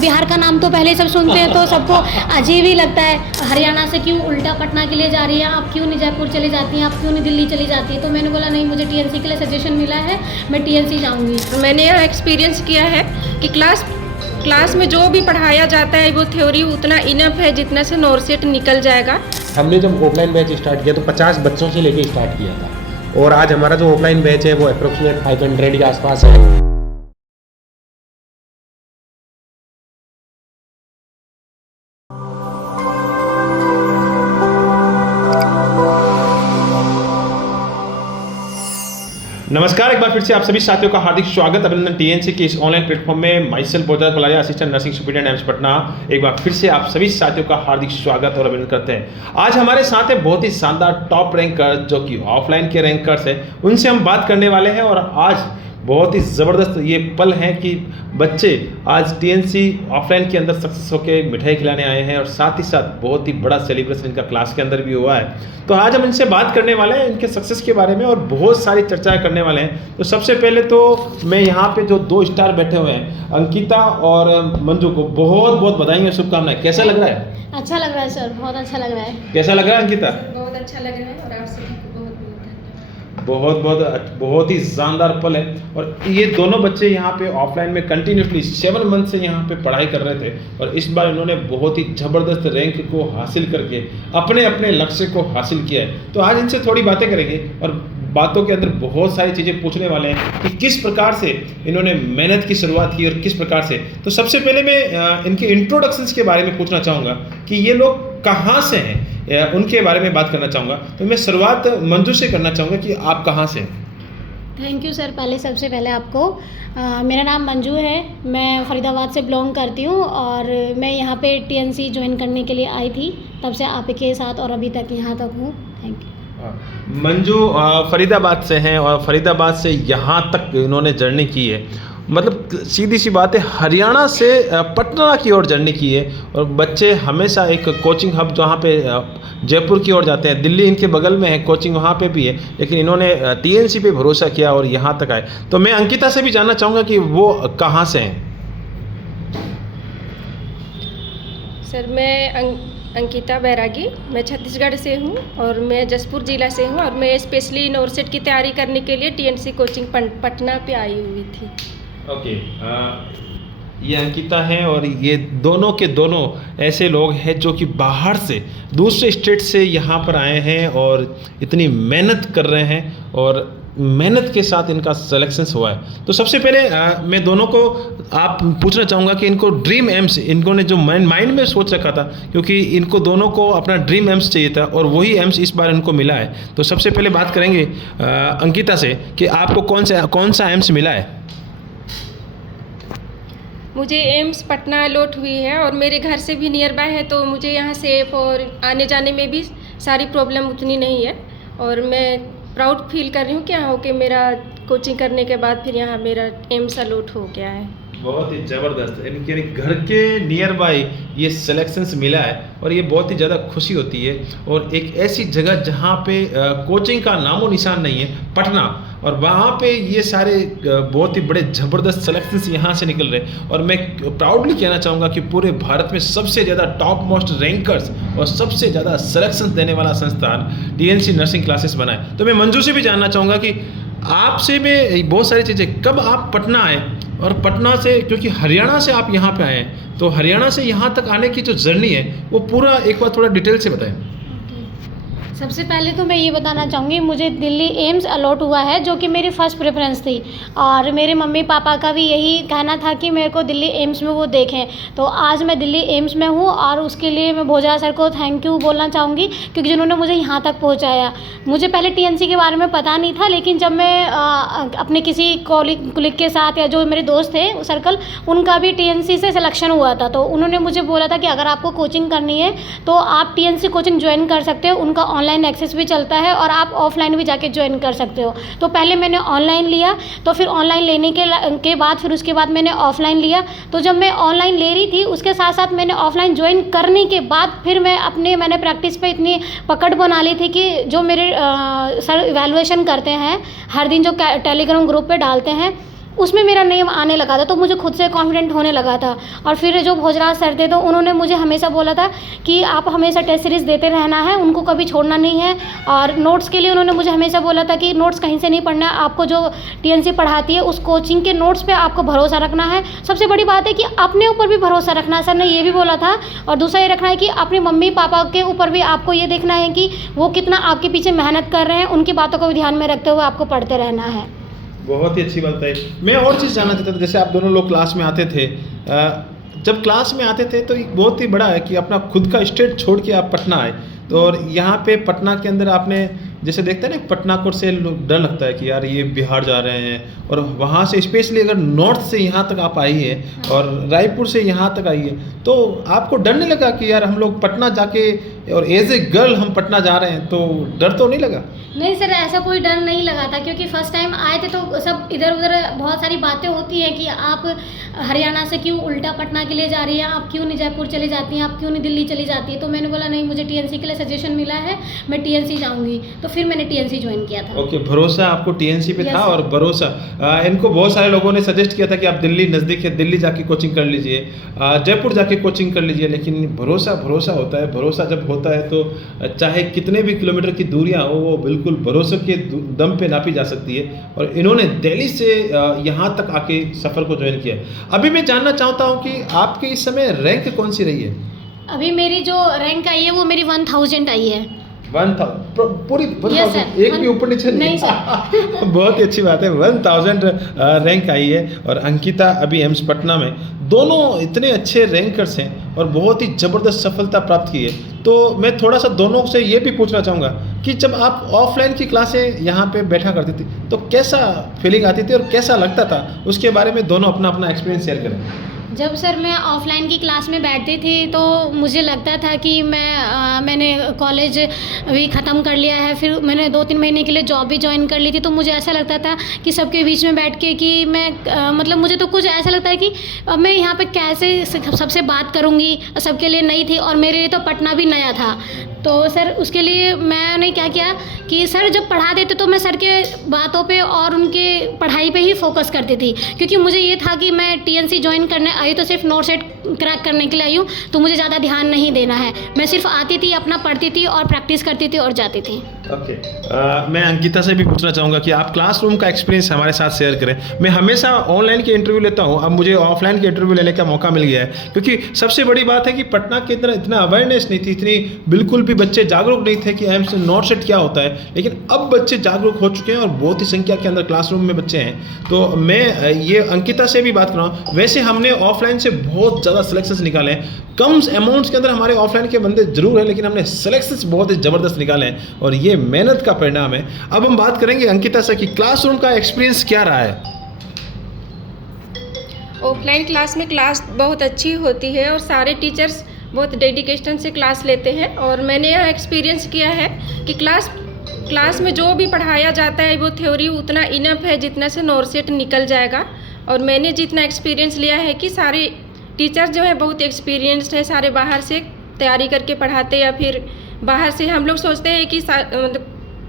बिहार का नाम तो पहले सब सुनते हैं तो सबको अजीब ही लगता है, हरियाणा से क्यों उल्टा पटना के लिए जा रही है, आप क्यों नहीं जयपुर चली जाती हैं, आप क्यों नहीं दिल्ली चली जाती है। तो मैंने बोला नहीं, मुझे टीएनसी के लिए सजेशन मिला है, मैं टीएनसी जाऊँगी। मैंने यहाँ एक्सपीरियंस किया है कि क्लास में जो भी पढ़ाया जाता है वो थ्योरी उतना इनफ है जितना से नॉर्सेट निकल जाएगा। हमने जब ऑफलाइन बैच स्टार्ट किया तो 50 बच्चों से लेके स्टार्ट किया था, और आज हमारा जो ऑफलाइन बैच है वो अप्रोक्सीमेट 500 के आसपास है। नमस्कार, एक बार फिर से आप सभी साथियों का हार्दिक स्वागत, अभिनंदन टीएनसी के इस ऑनलाइन प्लेटफॉर्म में। माइसेल्फ बोलचाल पलाया, assistant nursing superintendent AIIMS Patna. एक बार फिर से आप सभी साथियों का हार्दिक स्वागत और अभिनंदन करते हैं। आज हमारे साथ है बहुत ही शानदार टॉप रैंकर जो कि ऑफलाइन के रैंकर्स हैं, उनसे हम बात करने वाले हैं। और आज बहुत ही ज़बरदस्त ये पल हैं कि बच्चे आज टीएनसी ऑफलाइन के अंदर सक्सेस होकर मिठाई खिलाने आए हैं, और साथ ही साथ बहुत ही बड़ा सेलिब्रेशन इनका क्लास के अंदर भी हुआ है। तो आज हम इनसे बात करने वाले हैं इनके सक्सेस के बारे में और बहुत सारी चर्चाएं करने वाले हैं। तो सबसे पहले तो मैं यहाँ पे जो 2 स्टार बैठे हुए हैं, अंकिता और मंजू को बहुत बहुत बधाई और शुभकामनाएं। कैसा लग रहा है? अच्छा लग रहा है सर, बहुत अच्छा लग रहा है। कैसा लग रहा है अंकिता? बहुत अच्छा लग रहा है और आप सभी को बहुत ही शानदार पल है। और ये दोनों बच्चे यहाँ पे ऑफलाइन में कंटिन्यूसली 7 मंथ से यहाँ पे पढ़ाई कर रहे थे, और इस बार इन्होंने बहुत ही ज़बरदस्त रैंक को हासिल करके अपने अपने लक्ष्य को हासिल किया है। तो आज इनसे थोड़ी बातें करेंगे और बातों के अंदर बहुत सारी चीज़ें पूछने वाले हैं कि किस प्रकार से इन्होंने मेहनत की शुरुआत की और किस प्रकार से। तो सबसे पहले मैं इनके इंट्रोडक्शंस के बारे में पूछना चाहूँगा कि ये लोग कहाँ से हैं, उनके बारे में बात करना चाहूँगा। तो मैं शुरुआत मंजू से करना चाहूँगा कि आप कहाँ से हैं? Thank you sir. सबसे पहले आपको मेरा नाम मंजू है, मैं फरीदाबाद से बिलोंग करती हूँ और मैं यहाँ पे टीएनसी ज्वाइन करने के लिए आई थी, तब से आपके साथ और अभी तक यहाँ तक हूँ। Thank you. मंजू फरीदाबाद से हैं और फरीदाबाद से यहाँ तक इन्होंने जर्नी की है, मतलब सीधी सी बात है, हरियाणा से पटना की ओर जर्नी की है। और बच्चे हमेशा एक कोचिंग हब जहाँ पे जयपुर की ओर जाते हैं, दिल्ली इनके बगल में है कोचिंग, वहाँ पे भी है, लेकिन इन्होंने टीएनसी पे भरोसा किया और यहाँ तक आए। तो मैं अंकिता से भी जानना चाहूँगा कि वो कहाँ से हैं। सर मैं अंकिता बैरागी, मैं छत्तीसगढ़ से हूँ और मैं जसपुर ज़िला से हूँ और मैं स्पेशली नॉर्सेट की तैयारी करने के लिए टीएनसी कोचिंग पटना पे आई हुई थी। ओके, ये अंकिता हैं और ये दोनों के दोनों ऐसे लोग हैं जो कि बाहर से दूसरे स्टेट से यहाँ पर आए हैं और इतनी मेहनत कर रहे हैं और मेहनत के साथ इनका सिलेक्शंस हुआ है। तो सबसे पहले मैं दोनों को आप पूछना चाहूँगा कि इनको ड्रीम एम्स इनको ने जो माइंड में सोच रखा था, क्योंकि इनको दोनों को अपना ड्रीम एम्स चाहिए था और वही एम्स इस बार इनको मिला है। तो सबसे पहले बात करेंगे अंकिता से कि आपको कौन सा एम्स मिला है? मुझे एम्स पटना अलॉट हुई है और मेरे घर से भी नियर बाय है, तो मुझे यहाँ सेफ और आने जाने में भी सारी प्रॉब्लम उतनी नहीं है। और मैं प्राउड फील कर रही हूँ कि यहाँ होके मेरा कोचिंग करने के बाद फिर यहाँ मेरा एम्स अलॉट हो गया है। बहुत ही ज़बरदस्त, इनके घर के नियर बाई ये सिलेक्शंस मिला है और ये बहुत ही ज़्यादा खुशी होती है। और एक ऐसी जगह जहाँ पे कोचिंग का नामो निशान नहीं है, पटना, और वहाँ पे ये सारे बहुत ही बड़े ज़बरदस्त सिलेक्शंस यहाँ से निकल रहे हैं। और मैं प्राउडली कहना चाहूँगा कि पूरे भारत में सबसे ज़्यादा टॉप मोस्ट रैंकर्स और सबसे ज़्यादा सिलेक्शंस देने वाला संस्थान टीएनसी नर्सिंग क्लासेस बना है। तो मैं मंजू से भी जानना चाहूँगा कि आपसे मैं बहुत सारी चीज़ें, कब आप पटना आए और पटना से, क्योंकि हरियाणा से आप यहाँ पे आए हैं, तो हरियाणा से यहाँ तक आने की जो जर्नी है वो पूरा एक बार थोड़ा डिटेल से बताएं। सबसे पहले तो मैं ये बताना चाहूँगी, मुझे दिल्ली एम्स अलॉट हुआ है जो कि मेरी फ़र्स्ट प्रेफरेंस थी, और मेरे मम्मी पापा का भी यही कहना था कि मेरे को दिल्ली एम्स में वो देखें। तो आज मैं दिल्ली एम्स में हूँ और उसके लिए मैं भोजा सर को थैंक यू बोलना चाहूँगी, क्योंकि जिन्होंने मुझे यहाँ तक पहुँचाया। मुझे पहले टीएनसी के बारे में पता नहीं था, लेकिन जब मैं अपने किसी कॉलीग के साथ या जो मेरे दोस्त थे सर्कल, उनका भी टीएनसी से सिलेक्शन हुआ था, तो उन्होंने मुझे बोला था कि अगर आपको कोचिंग करनी है तो आप टीएनसी कोचिंग ज्वाइन कर सकते हो, उनका ऑनलाइन एक्सेस भी चलता है और आप ऑफलाइन भी जाके ज्वाइन कर सकते हो। तो पहले मैंने ऑनलाइन लिया, तो फिर ऑनलाइन लेने के बाद फिर उसके बाद मैंने ऑफलाइन लिया। तो जब मैं ऑनलाइन ले रही थी उसके साथ साथ मैंने ऑफलाइन ज्वाइन करने के बाद फिर मैंने प्रैक्टिस पे इतनी पकड़ बना ली थी कि जो मेरे सर इवैल्यूएशन करते हैं हर दिन, जो टेलीग्राम ग्रुप पे डालते हैं, उसमें मेरा नेम आने लगा था, तो मुझे खुद से कॉन्फिडेंट होने लगा था। और फिर जो भोजराज सर थे तो उन्होंने मुझे हमेशा बोला था कि आप हमेशा टेस्ट सीरीज़ देते रहना है, उनको कभी छोड़ना नहीं है। और नोट्स के लिए उन्होंने मुझे हमेशा बोला था कि नोट्स कहीं से नहीं पढ़ना है, आपको जो टीएनसी पढ़ाती है उस कोचिंग के नोट्स पे आपको भरोसा रखना है। सबसे बड़ी बात है कि अपने ऊपर भी भरोसा रखना है, सर ने ये भी बोला था। और दूसरा ये रखना है कि अपने मम्मी पापा के ऊपर भी आपको ये देखना है कि वो कितना आपके पीछे मेहनत कर रहे हैं, उनकी बातों को भी ध्यान में रखते हुए आपको पढ़ते रहना है। बहुत ही अच्छी बात है। मैं और चीज़ जानना चाहता था, जैसे आप दोनों लोग क्लास में आते थे, जब क्लास में आते थे तो एक बहुत ही बड़ा है कि अपना खुद का स्टेट छोड़ के आप पटना आए, तो और यहाँ पे पटना के अंदर आपने जैसे देखते हैं ना, पटना कोट से डर लगता है कि यार ये बिहार जा रहे हैं, और वहाँ से स्पेशली अगर नॉर्थ से यहाँ तक आप आई है और रायपुर से यहाँ तक आई है, तो आपको डर नहीं लगा कि यार हम लोग पटना जाके और एज ए गर्ल हम पटना जा रहे हैं, तो डर तो नहीं लगा? नहीं सर, ऐसा कोई डर नहीं लगा था, क्योंकि फर्स्ट टाइम आए थे तो सब इधर उधर बहुत सारी बातें होती हैं कि आप हरियाणा से क्यों उल्टा पटना के लिए जा रही हैं, आप क्यों नहीं जयपुर चली जाती हैं, आप क्यों नहीं दिल्ली चली जाती है। तो मैंने बोला नहीं, मुझे टीएनसी के लिए सजेशन मिला है, मैं टीएनसी जाऊँगी, तो फिर मैंने टीएनसी ज्वाइन किया था। ओके, भरोसा आपको टीएनसी पे था। और भरोसा इनको बहुत सारे लोगों ने सजेस्ट किया था कि आप दिल्ली नज़दीक है, दिल्ली जाके कोचिंग कर लीजिए, जयपुर जाके कोचिंग कर लीजिए, लेकिन भरोसा होता है। भरोसा जब होता है तो चाहे कितने भी किलोमीटर की दूरियां हो, वो बिल्कुल भरोसे के दम पे नापी जा सकती है। और इन्होंने दिल्ली से यहाँ तक आके सफ़र को ज्वाइन किया। अभी मैं जानना चाहता हूँ कि आपके इस समय रैंक कौन सी रही है? अभी मेरी जो रैंक आई है वो मेरी 1000 आई है। 1000 पूरी 1000? yes, एक भी ऊपर नीचे नहीं सर। बहुत ही अच्छी बात है, 1000 रैंक आई है। और अंकिता अभी एम्स पटना में, दोनों इतने अच्छे रैंकर्स हैं और बहुत ही ज़बरदस्त सफलता प्राप्त की है। तो मैं थोड़ा सा दोनों से ये भी पूछना चाहूँगा कि जब आप ऑफलाइन की क्लासें यहाँ पे बैठा करती थी तो कैसा फीलिंग आती थी और कैसा लगता था, उसके बारे में दोनों अपना अपना एक्सपीरियंस शेयर करें। जब सर मैं ऑफलाइन की क्लास में बैठती थी तो मुझे लगता था कि मैंने कॉलेज अभी ख़त्म कर लिया है, फिर मैंने 2-3 महीने के लिए जॉब भी ज्वाइन कर ली थी, तो मुझे ऐसा लगता था कि सबके बीच में बैठ के कि मैं मतलब मुझे तो कुछ ऐसा लगता है कि अब मैं यहाँ पे कैसे सबसे बात करूँगी, सबके लिए नई थी और मेरे लिए तो पटना भी नया था। तो सर उसके लिए मैंने क्या किया कि सर जब पढ़ा देते तो मैं सर के बातों पे और उनके पढ़ाई पे ही फोकस करती थी, क्योंकि मुझे ये था कि मैं टीएनसी ज्वाइन करने आई तो सिर्फ नोट सेट क्रैक करने के लिए आई हूँ, तो मुझे ज़्यादा ध्यान नहीं देना है। मैं सिर्फ आती थी, अपना पढ़ती थी और प्रैक्टिस करती थी और जाती थी। ओके, मैं अंकिता से भी पूछना चाहूँगा कि आप क्लासरूम का एक्सपीरियंस हमारे साथ शेयर करें। मैं हमेशा ऑनलाइन के इंटरव्यू लेता हूँ, अब मुझे ऑफलाइन के इंटरव्यू लेने का मौका मिल गया है, क्योंकि सबसे बड़ी बात है कि पटना के अंदर इतना अवेयरनेस नहीं थी, इतनी बिल्कुल भी बच्चे जागरूक नहीं थे कि एम्स नॉट सेट क्या होता है। लेकिन अब बच्चे जागरूक हो चुके हैं और बहुत ही संख्या के अंदर क्लासरूम में बच्चे हैं। तो मैं ये अंकिता से भी बात कर रहा हूँ। वैसे हमने ऑफलाइन से बहुत ज़्यादा सिलेक्शंस निकाले हैं, कम अमाउंट्स के अंदर हमारे ऑफलाइन के बंदे जरूर हैं, लेकिन हमने सिलेक्शंस बहुत ही ज़बरदस्त निकाले हैं और ये मेहनत का परिणाम है। अब हम बात करेंगे अंकिता से कि क्लासरूम का एक्सपीरियंस क्या रहा है। ऑफलाइन क्लास में क्लास बहुत अच्छी होती है और सारे टीचर्स बहुत डेडिकेशन से क्लास लेते हैं। और मैंने यह एक्सपीरियंस किया है कि क्लास में जो भी पढ़ाया जाता है वो थ्योरी उतना इनफ है जितना से नोट सेट निकल जाएगा। और मैंने जितना एक्सपीरियंस लिया है कि सारे टीचर जो है बहुत एक्सपीरियंस्ड है, सारे बाहर से तैयारी करके पढ़ाते, या फिर बाहर से हम लोग सोचते हैं कि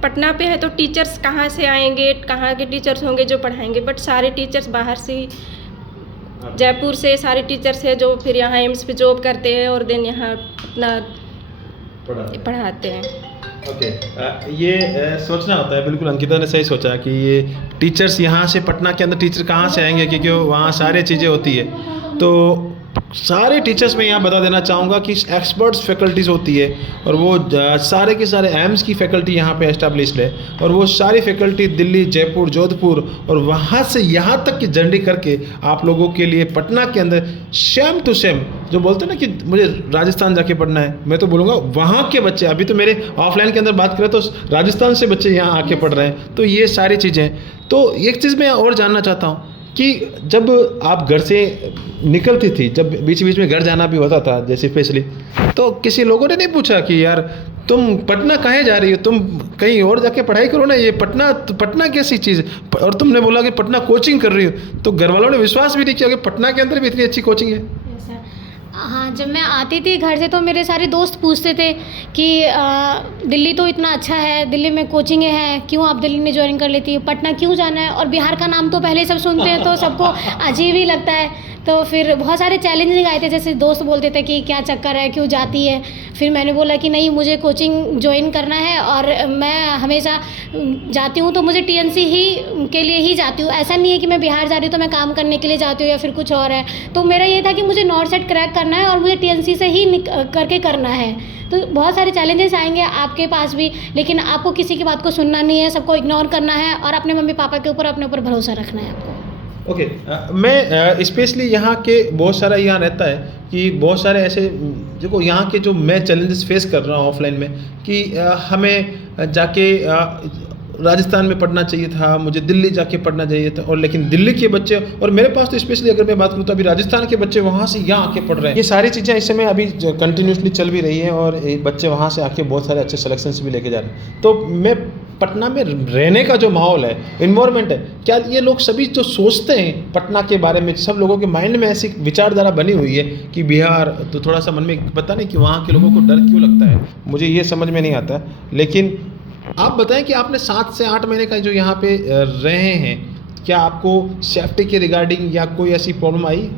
पटना पे है तो टीचर्स कहाँ से आएंगे, कहाँ के टीचर्स होंगे जो पढ़ाएंगे, बट सारे टीचर्स बाहर से ही, जयपुर से सारे टीचर्स हैं जो फिर यहाँ एम्स पे जॉब करते हैं और देन यहाँ अपना पढ़ाते हैं। ओके, ये सोचना होता है, बिल्कुल अंकिता ने सही सोचा कि ये टीचर्स यहाँ से पटना के अंदर टीचर कहाँ से आएंगे, क्योंकि वहाँ सारी चीज़ें होती है। तो सारे टीचर्स में यहाँ बता देना चाहूँगा कि एक्सपर्ट्स फैकल्टीज़ होती है और वो सारे के सारे एम्स की फैकल्टी यहाँ पे एस्टेब्लिश्ड है, और वो सारी फैकल्टी दिल्ली, जयपुर, जोधपुर और वहाँ से यहाँ तक की जर्नी करके आप लोगों के लिए पटना के अंदर सेम टू सेम, जो बोलते हैं ना कि मुझे राजस्थान जाके पढ़ना है, मैं तो बोलूँगा वहाँ के बच्चे, अभी तो मेरे ऑफलाइन के अंदर बात करें तो राजस्थान से बच्चे यहाँ आके पढ़ रहे हैं। तो ये सारी चीज़ें, तो एक चीज़ मैं और जानना चाहता हूँ कि जब आप घर से निकलती थी, जब बीच बीच में घर जाना भी होता था जैसे स्पेशली, तो किसी लोगों ने नहीं पूछा कि यार तुम पटना काहे जा रही हो, तुम कहीं और जाके पढ़ाई करो ना, ये पटना कैसी चीज़, और तुमने बोला कि पटना कोचिंग कर रही हो, तो घर वालों ने विश्वास भी नहीं किया कि पटना के अंदर भी इतनी अच्छी कोचिंग है। हाँ, जब मैं आती थी घर से तो मेरे सारे दोस्त पूछते थे कि दिल्ली तो इतना अच्छा है, दिल्ली में कोचिंग है, क्यों आप दिल्ली में ज्वाइन कर लेती हो, पटना क्यों जाना है। और बिहार का नाम तो पहले ही सब सुनते हैं तो सबको अजीब ही लगता है। तो फिर बहुत सारे चैलेंजिंग आए थे, जैसे दोस्त बोलते थे कि क्या चक्कर है, क्यों जाती है। फिर मैंने बोला कि नहीं, मुझे कोचिंग ज्वाइन करना है और मैं हमेशा जाती हूँ तो मुझे टीएनसी ही के लिए ही जाती हूँ। ऐसा नहीं है कि मैं बिहार जा रही हूँ तो मैं काम करने के लिए जाती हूँ या फिर कुछ और है। तो मेरा ये था कि मुझे नॉर्थ सेट क्रैक करना है और मुझे टीएनसी से ही करके करना है। तो बहुत सारे चैलेंजेस आएंगे आपके पास भी, लेकिन आपको किसी की बात को सुनना नहीं है, सबको इग्नोर करना है और अपने मम्मी पापा के ऊपर अपने ऊपर भरोसा रखना है आपको। ओके मैं स्पेशली यहाँ के बहुत सारा यहाँ रहता है कि बहुत सारे ऐसे देखो यहाँ के जो मैं चैलेंजेस फेस कर रहा हूँ ऑफलाइन में कि हमें जाके राजस्थान में पढ़ना चाहिए था, मुझे दिल्ली जाके पढ़ना चाहिए था, और लेकिन दिल्ली के बच्चे और मेरे पास तो स्पेशली अगर मैं बात करूँ तो अभी राजस्थान के बच्चे वहाँ से यहाँ आके पढ़ रहे हैं। ये सारी चीज़ें इस समय अभी कंटिन्यूसली चल भी रही हैं और बच्चे वहाँ से आके बहुत सारे अच्छे सिलेक्शंस भी लेके जा रहे हैं। तो मैं पटना में रहने का जो माहौल है, इन्वायरमेंट है, क्या ये लोग सभी जो सोचते हैं पटना के बारे में, सब लोगों के माइंड में ऐसी विचारधारा बनी हुई है कि बिहार तो थोड़ा सा मन में पता नहीं कि वहाँ के लोगों को डर क्यों लगता है, मुझे ये समझ में नहीं आता। लेकिन आप बताएं कि आपने 7 से 8 महीने का जो यहाँ पे रहे हैं, क्या आपको सेफ्टी के रिगार्डिंग या कोई ऐसी प्रॉब्लम आई?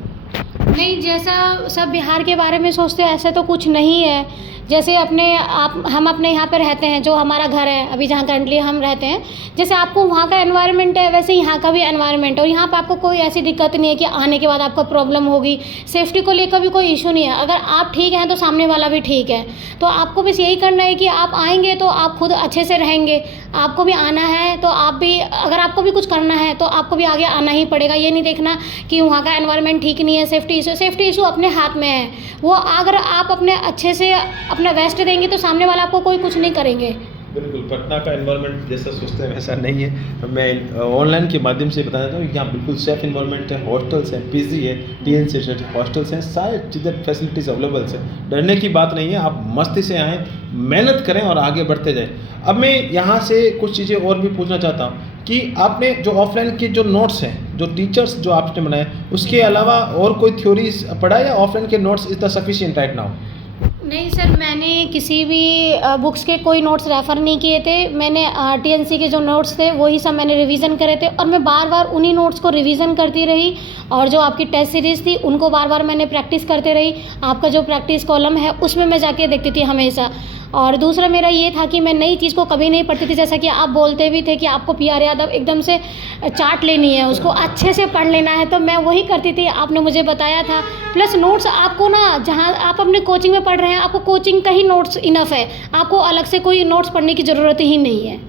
नहीं, जैसा सब बिहार के बारे में सोचते हैं ऐसा तो कुछ नहीं है। जैसे हम अपने यहाँ पे रहते हैं, जो हमारा घर है अभी जहाँ करंटली हम रहते हैं, जैसे आपको वहाँ का एनवायरनमेंट है वैसे यहाँ का भी एनवायरनमेंट है और यहाँ पे आपको कोई ऐसी दिक्कत नहीं है कि आने के बाद आपको प्रॉब्लम होगी। सेफ्टी को लेकर भी कोई इशू नहीं है। अगर आप ठीक हैं तो सामने वाला भी ठीक है। तो आपको बस यही करना है कि आप आएंगे तो आप खुद अच्छे से रहेंगे, आपको भी आना है तो आप भी, अगर आपको भी कुछ करना है तो आपको भी आगे आना ही पड़ेगा। ये नहीं देखना कि वहाँ का एनवायरनमेंट ठीक नहीं है, सेफ्टी इशू अपने हाथ में है। वो अगर आप अपने अच्छे से अपना बेस्ट देंगे तो सामने वाला आपको कोई कुछ नहीं करेंगे। बिल्कुल, पटना का एनवायरनमेंट जैसा सोचते हैं वैसा नहीं है। मैं ऑनलाइन के माध्यम से बताना चाहता हूँ, यहाँ बिल्कुल सेफ एनवायरनमेंट है, हॉस्टल्स हैं, पीजी है, टीएनसी हॉस्टल्स हैं, सारी चीज़ें फैसिलिटीज़ अवेलेबल है। डरने की बात नहीं है, आप मस्ती से आएँ, मेहनत करें और आगे बढ़ते जाएँ। अब मैं यहाँ से कुछ चीज़ें और भी पूछना चाहता हूँ कि आपने जो ऑफलाइन के जो नोट्स हैं, जो टीचर्स जो आपने बनाए, उसके अलावा और कोई थ्योरीज पढ़ा या ऑफलाइन के notes is the sufficient right now? नहीं सर, मैंने किसी भी बुक्स के कोई नोट्स रेफ़र नहीं किए थे। मैंने टीएनसी के जो नोट्स थे वही सब मैंने रिवीजन करे थे और मैं बार बार उन्हीं नोट्स को रिवीजन करती रही और जो आपकी टेस्ट सीरीज़ थी उनको बार बार मैंने प्रैक्टिस करते रही। आपका जो प्रैक्टिस कॉलम है उसमें मैं जाके देखती थी हमेशा। और दूसरा मेरा ये था कि मैं नई चीज़ को कभी नहीं पढ़ती थी, जैसा कि आप बोलते भी थे कि आपको पीआर यादव एकदम से चाट लेनी है, उसको अच्छे से पढ़ लेना है, तो मैं वही करती थी, आपने मुझे बताया था। प्लस नोट्स आपको ना, जहाँ आप अपने कोचिंग में पढ़ रहे हैं आपको कोचिंग का ही नोट्स इनफ है, आपको अलग से कोई नोट्स पढ़ने की ज़रूरत ही नहीं है।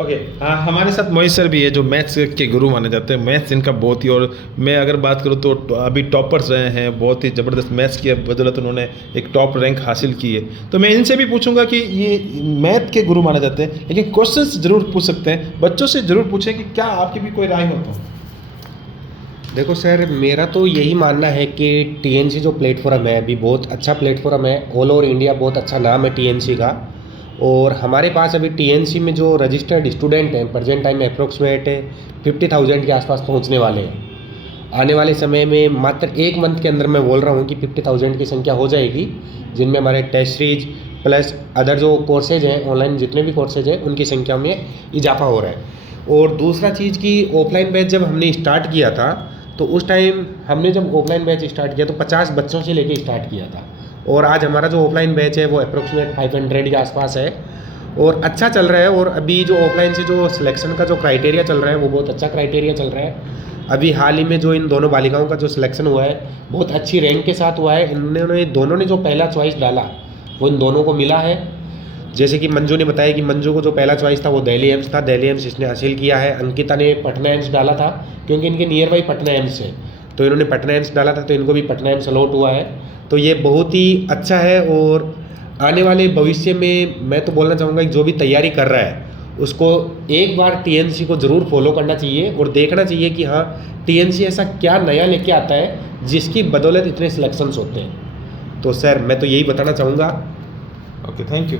ओके, हमारे साथ मोहित सर भी है जो मैथ्स के गुरु माने जाते हैं। मैथ्स इनका बहुत ही, और मैं अगर बात करूँ तो अभी टॉपर्स रहे हैं, बहुत ही ज़बरदस्त मैथ्स की बदौलत उन्होंने एक टॉप रैंक हासिल की है। तो मैं इनसे भी पूछूंगा कि ये मैथ के गुरु माने जाते हैं, लेकिन क्वेश्चंस ज़रूर पूछ सकते हैं, बच्चों से ज़रूर पूछें कि क्या आपकी भी कोई राय हो तो। देखो सर, मेरा तो यही मानना है कि टीएनसी जो प्लेटफॉर्म है अभी बहुत अच्छा प्लेटफॉर्म है। ऑल ओवर इंडिया बहुत अच्छा नाम है टीएनसी का। और हमारे पास अभी टीएनसी में जो रजिस्टर्ड स्टूडेंट हैं प्रेजेंट टाइम में अप्रोक्सीमेट 50,000 के आसपास पहुंचने वाले हैं। आने वाले समय में मात्र 1 मंथ के अंदर मैं बोल रहा हूं कि 50,000 की संख्या हो जाएगी, जिनमें हमारे टेस्ट सीरीज प्लस अदर जो कोर्सेज हैं, ऑनलाइन जितने भी कोर्सेज हैं, उनकी संख्या में इजाफा हो रहा है। और दूसरा चीज़ कि ऑफलाइन बैच जब हमने स्टार्ट किया था तो उस टाइम हमने जब ऑफलाइन बैच स्टार्ट किया तो 50 बच्चों से लेके स्टार्ट किया था, और आज हमारा जो ऑफलाइन बैच है वो अप्रोक्सीमेट 500 के आसपास है और अच्छा चल रहा है। और अभी जो ऑफलाइन से जो सिलेक्शन का जो क्राइटेरिया चल रहा है वो बहुत अच्छा क्राइटेरिया चल रहा है। अभी हाल ही में जो इन दोनों बालिकाओं का जो सिलेक्शन हुआ है बहुत अच्छी रैंक के साथ हुआ है। इन्होंने दोनों ने जो पहला चॉइस डाला वो इन दोनों को मिला है। जैसे कि मंजू ने बताया कि मंजू को जो पहला चॉइस था वो दिल्ली एम्स था, दिल्ली एम्स इसने हासिल किया है। अंकिता ने पटना एम्स डाला था क्योंकि इनके नियर बाई पटना एम्स है, तो इन्होंने पटना एम्स डाला था, तो इनको भी पटना एम्स अलॉट हुआ है। तो ये बहुत ही अच्छा है। और आने वाले भविष्य में मैं तो बोलना चाहूँगा कि जो भी तैयारी कर रहा है उसको एक बार टीएनसी को ज़रूर फॉलो करना चाहिए और देखना चाहिए कि हाँ टीएनसी ऐसा क्या नया लेके आता है जिसकी बदौलत इतने सिलेक्शंस होते हैं। तो सर मैं तो यही बताना चाहूँगा। Okay, thank you.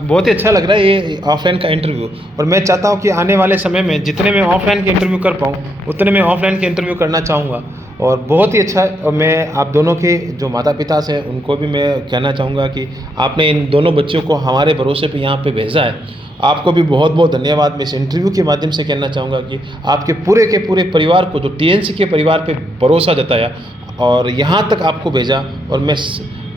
बहुत ही अच्छा लग रहा है ये ऑफलाइन का इंटरव्यू, और मैं चाहता हूँ कि आने वाले समय में जितने मैं ऑफलाइन के इंटरव्यू कर पाऊँ उतने मैं ऑफलाइन के इंटरव्यू करना चाहूँगा। और बहुत ही अच्छा है, और मैं आप दोनों के जो माता पिता से उनको भी मैं कहना चाहूँगा कि आपने इन दोनों बच्चों को हमारे भरोसे पे यहाँ पे भेजा है। आपको भी बहुत बहुत धन्यवाद मैं इस इंटरव्यू के माध्यम से कहना चाहूँगा कि आपके पूरे के पूरे परिवार को, जो टीएनसी के परिवार पे भरोसा जताया और यहाँ तक आपको भेजा, और मैं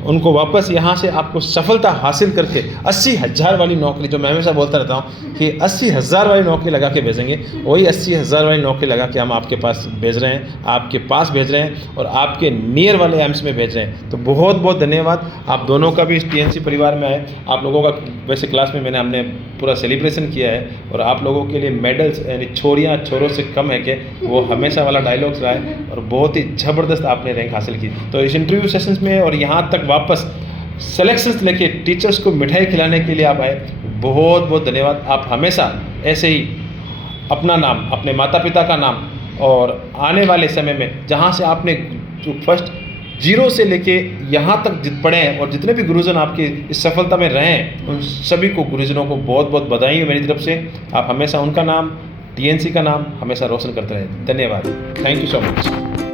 उनको वापस यहाँ से आपको सफलता हासिल करके 80,000 वाली नौकरी, जो मैं हमेशा बोलता रहता हूँ कि 80,000 वाली नौकरी लगा के भेजेंगे, वही 80,000 वाली नौकरी लगा के हम आपके पास भेज रहे हैं, आपके पास भेज रहे हैं और आपके नियर वाले एम्स में भेज रहे हैं। तो बहुत बहुत धन्यवाद आप दोनों का भी इस टीएनसी परिवार में आए। आप लोगों का वैसे क्लास में हमने पूरा सेलिब्रेशन किया है, और आप लोगों के लिए मेडल्स, यानी छोरियाँ छोरों से कम है कि वो हमेशा वाला डायलॉग्स रहा है, और बहुत ही ज़बरदस्त आपने रैंक हासिल की। तो इस इंटरव्यू सेशंस में और यहाँ तक वापस सिलेक्शंस लेके टीचर्स को मिठाई खिलाने के लिए आप आए, बहुत बहुत धन्यवाद। आप हमेशा ऐसे ही अपना नाम, अपने माता पिता का नाम, और आने वाले समय में जहाँ से आपने जो फर्स्ट 0 से लेके यहाँ तक पढ़े हैं, और जितने भी गुरुजन आपकी इस सफलता में रहे हैं, उन सभी को, गुरुजनों को बहुत बहुत बधाई है मेरी तरफ से। आप हमेशा उनका नाम, टीएनसी का नाम हमेशा रोशन करते रहें। धन्यवाद, थैंक यू सो मच।